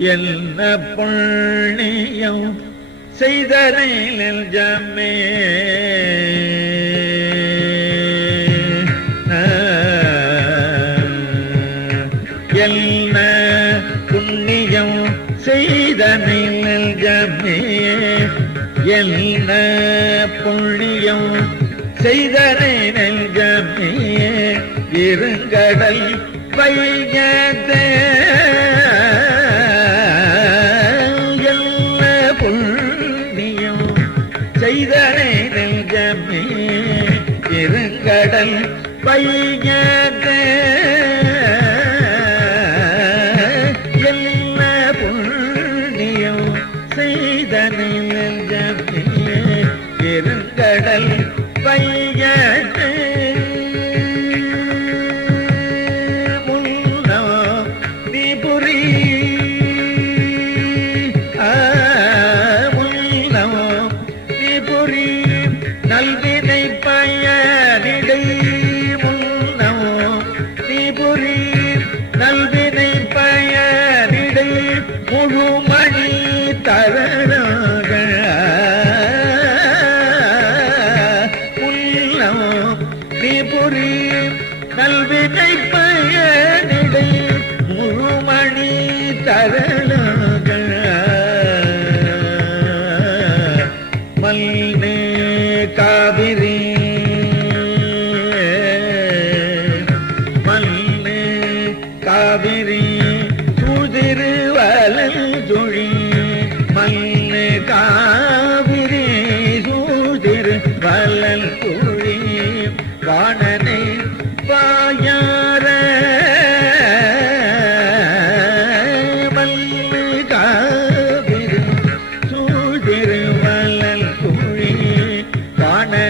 என்ன புண்ணியம் செய்தனை நெஞ்சமே என்ன புண்ணியம் செய்தனை நெஞ்சமே என்ன புண்ணியம் செய்தனை நெஞ்சமே இருங்கடல் வையத்தே நெஞ்சமே இருங்கடல் வையத்தே என்ன புண்ணியம் செய்தனை நெஞ்சமே இருங்கடல் வையத்தே முன்னோ நீ ஆ, முன்னோ முழுமணி தரணாக உள்ளம் நீ கல்வி கைப்ப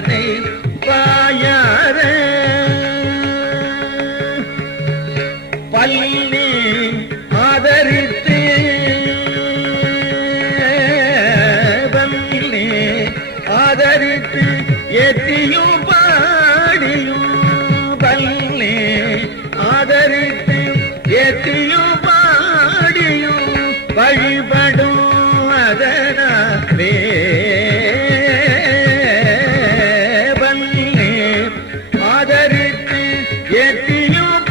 வாணனை வாயார. பள்ளி you